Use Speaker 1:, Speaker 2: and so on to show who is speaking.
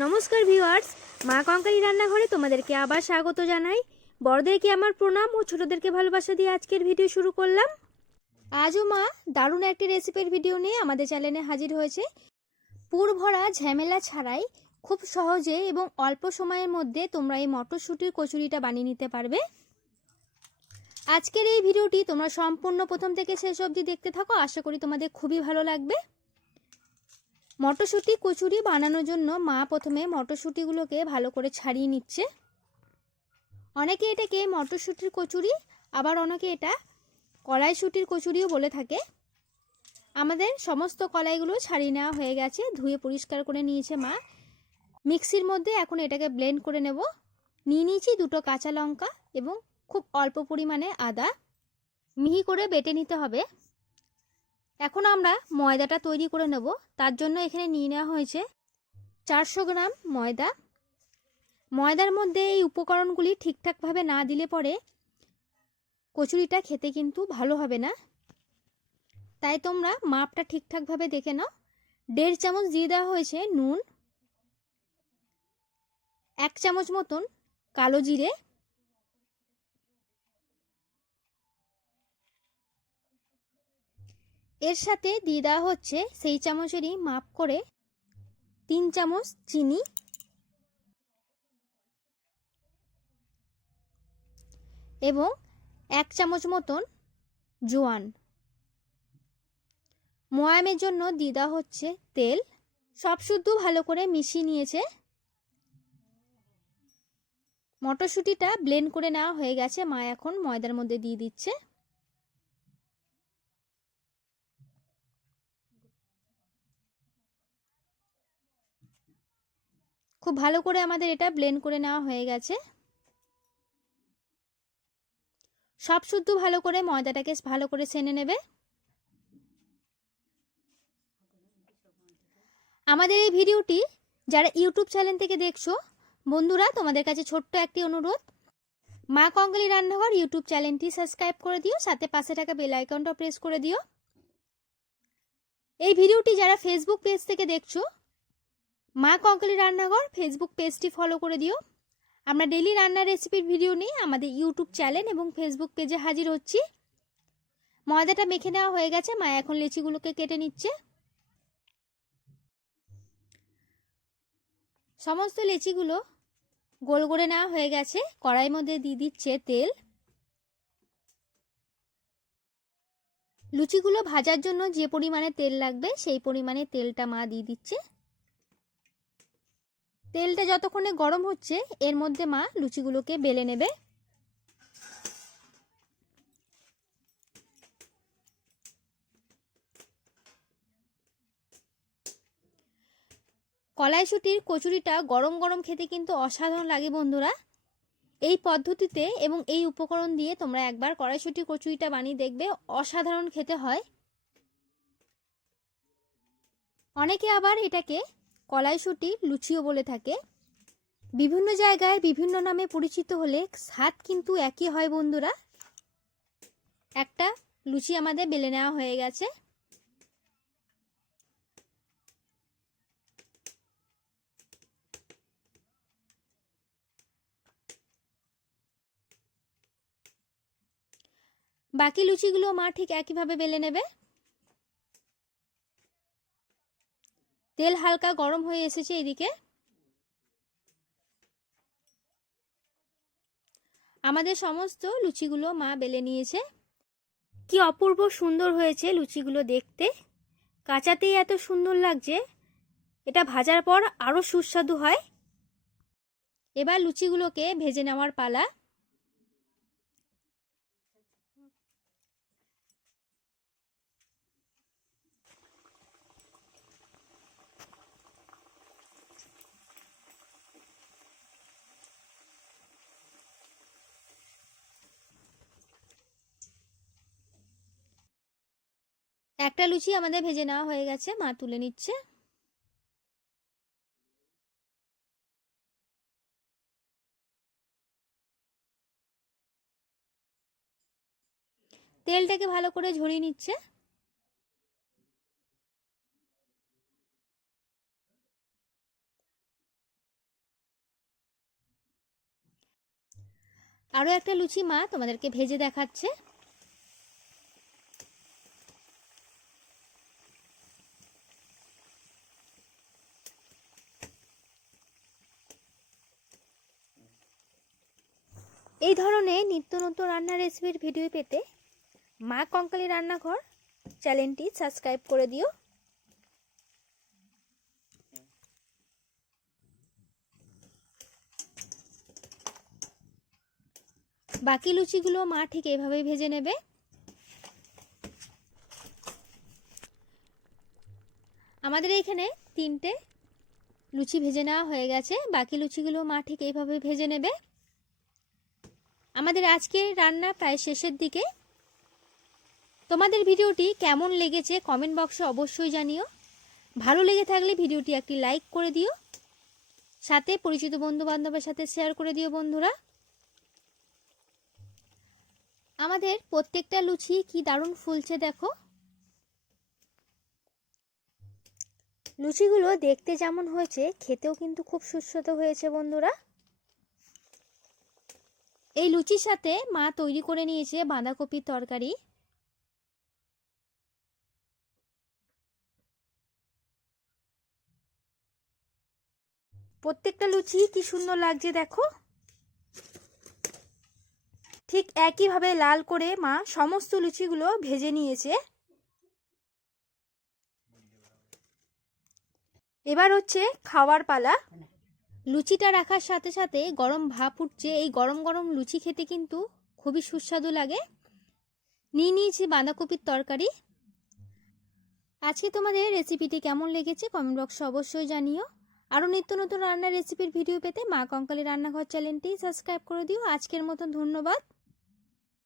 Speaker 1: নমস্কার ভিউয়ার্স, মা কঙ্কারি রান্নাঘরে তোমাদেরকে আবার স্বাগত জানাই। বড়দেরকে আমার প্রণাম ও ছোটদেরকে ভালোবাসা দিয়ে আজকের ভিডিও শুরু করলাম। আজও মা দারুণ একটি রেসিপির ভিডিও নিয়ে আমাদের চ্যানেলে হাজির হয়েছে। পুর ভরা ঝামেলা ছাড়াই খুব সহজে এবং অল্প সময়ের মধ্যে তোমরা এই মটরশুঁটির কচুরিটা বানিয়ে নিতে পারবে। আজকের এই ভিডিওটি তোমরা সম্পূর্ণ প্রথম থেকে শেষ অবধি দেখতে থাকো। আশা করি তোমাদের খুবই ভালো লাগবে। মটরশুঁটি, কচুরি বানানোর জন্য মা প্রথমে মটরশুঁটিগুলোকে ভালো করে ছাড়িয়ে নিচ্ছে। অনেকে এটাকে মটরশুঁটির কচুরি, আবার অনেকে এটা কলাইশুঁটির কচুরিও বলে থাকে। আমাদের সমস্ত কলাইগুলো ছাড়িয়ে নেওয়া হয়ে গেছে, ধুয়ে পরিষ্কার করে নিয়েছে মা। মিক্সির মধ্যে এখন এটাকে ব্লেন্ড করে নেব। নিয়ে নিয়েছি দুটো কাঁচা লঙ্কা এবং খুব অল্প পরিমাণে আদা। মিহি করে বেটে নিতে হবে। এখন আমরা ময়দাটা তৈরি করে নেব। তার জন্য এখানে নিয়ে নেওয়া হয়েছে চারশো গ্রাম ময়দা। ময়দার মধ্যে এই উপকরণগুলি ঠিকঠাকভাবে না দিলে পরে কচুরিটা খেতে কিন্তু ভালো হবে না। তাই তোমরা মাপটা ঠিকঠাকভাবে দেখে নাও। দেড় চামচ দিয়ে দেওয়া হয়েছে নুন, এক চামচ মতন কালো জিরে এর সাথে দিয়ে দেওয়া হচ্ছে সেই চামচেরই মাপ করে তিন চামচ চিনি। এবং এক চামচ মতন জোয়ান। ময়ামের জন্য দিদা হচ্ছে তেল। সব শুদ্ধ ভালো করে মিশিয়ে নিয়েছে। মটরশুঁটিটা ব্লেন্ড করে নেওয়া হয়ে গেছে। মা এখন ময়দার মধ্যে দিয়ে দিচ্ছে। খুব ভালো করে আমাদের এটা ব্লেন্ড করে নেওয়া হয়ে গেছে। সব শুদ্ধ ভালো করে ময়দাটাকে ভালো করে সেনে নেবে। আমাদের এই ভিডিওটি যারা ইউটিউব চ্যানেল থেকে দেখছ, বন্ধুরা, তোমাদের কাছে ছোট্ট একটি অনুরোধ। মা কঙ্কালি রান্নাঘর ইউটিউব চ্যানেলটি সাবস্ক্রাইব করে দিও, সাথে পাশে থাকা বেল আইকনটা প্রেস করে দিও। এই ভিডিওটি যারা ফেসবুক পেজ থেকে দেখছ মা কঙ্কালি রান্নাঘর ফেসবুক পেজটি ফলো করে দিও। আমরা ডেলি রান্নার রেসিপির ভিডিও নিয়ে আমাদের ইউটিউব চ্যানেল এবং ফেসবুক পেজে হাজির হচ্ছি। ময়দাটা মেখে নেওয়া হয়ে গেছে, মা এখন লেচিগুলোকে কেটে নিচ্ছে। সমস্ত লেচিগুলো গোল করে নেওয়া হয়ে গেছে। কড়াইয়ের মধ্যে দিয়ে দিচ্ছে তেল। লুচিগুলো ভাজার জন্য যে পরিমাণে তেল লাগবে, সেই পরিমাণে তেলটা মা দিয়ে দিচ্ছে। তেলটা যতক্ষণে গরম হচ্ছে, এর মধ্যে মা লুচিগুলোকে বেলে নেবে। কলাইশুটির কচুরিটা গরম গরম খেতে কিন্তু অসাধারণ লাগে বন্ধুরা। এই পদ্ধতিতে এবং এই উপকরণ দিয়ে তোমরা একবার কড়াইশুটির কচুরিটা বানিয়ে দেখবে, অসাধারণ খেতে হয়। অনেকে আবার এটাকে কলাইশুটি লুচিও বলে থাকে। বিভিন্ন জায়গায় বিভিন্ন নামে পরিচিত হলে স্বাদ কিন্তু একই হয় বন্ধুরা। একটা লুচি আমাদের বেলে নেওয়া হয়ে গেছে। বাকি লুচিগুলো মা ঠিক একইভাবে বেলে নেবে। তেল হালকা গরম হয়ে এসেছে এদিকে। আমাদের সমস্ত লুচিগুলো মা বেলে নিয়েছে। কি অপূর্ব সুন্দর হয়েছে লুচিগুলো দেখতে। কাঁচাতেই এত সুন্দর লাগছে। এটা ভাজার পর আরও সুস্বাদু হয়। এবার লুচিগুলোকে ভেজে নেওয়ার পালা। একটা লুচি আমাদের ভেজে নেওয়া হয়ে গেছে, মা তুলে নিচ্ছে। তেলটাকে ভালো করে ঝরিয়ে নিচ্ছে। আরও একটা লুচি মা তোমাদেরকে ভেজে দেখাচ্ছে। এই ধরনের নিত্য নতুন রান্নার রেসিপির ভিডিও পেতে মা কঙ্কালি রান্নাঘর চ্যানেলটি সাবস্ক্রাইব করে দিও। বাকি লুচিগুলো মা ঠিক এভাবেই ভেজে নেবে। আমাদের এখানে তিনটে লুচি ভেজে নেওয়া হয়ে গেছে। বাকি লুচিগুলো মা ঠিক এইভাবে ভেজে নেবে। আমাদের আজকের রান্না প্রায় শেষের দিকে। তোমাদের ভিডিওটি কেমন লেগেছে কমেন্ট বক্সে অবশ্যই জানিও। ভালো লেগে থাকলে ভিডিওটি একটি লাইক করে দিও। সাথে পরিচিত বন্ধু বান্ধবের সাথে শেয়ার করে দিও বন্ধুরা। আমাদের প্রত্যেকটা লুচি কি দারুণ ফুলছে দেখো। লুচিগুলো দেখতে যেমন হয়েছে, খেতেও কিন্তু খুব সুস্বাদু হয়েছে বন্ধুরা। এই লুচির সাথে মা তৈরি করে নিয়েছে বাঁধাকপির তরকারি। প্রত্যেকটা লুচি কি সুন্দর লাগছে দেখো। ঠিক একইভাবে লাল করে মা সমস্ত লুচিগুলো ভেজে নিয়েছে। এবার হচ্ছে খাওয়ার পালা। লুচিটা রাখার সাথে সাথে গরম ভাপ উঠছে। এই গরম গরম লুচি খেতে কিন্তু খুবই সুস্বাদু লাগে। নিয়ে নিয়েছি বাঁধাকপির তরকারি। আজকে তোমাদের রেসিপিটি কেমন লেগেছে কমেন্ট বক্সে অবশ্যই জানিও। আরও নিত্য নতুন রান্নার রেসিপির ভিডিও পেতে মা কঙ্কালী রান্নাঘর চ্যানেলটি সাবস্ক্রাইব করে দিও। আজকের মতন ধন্যবাদ।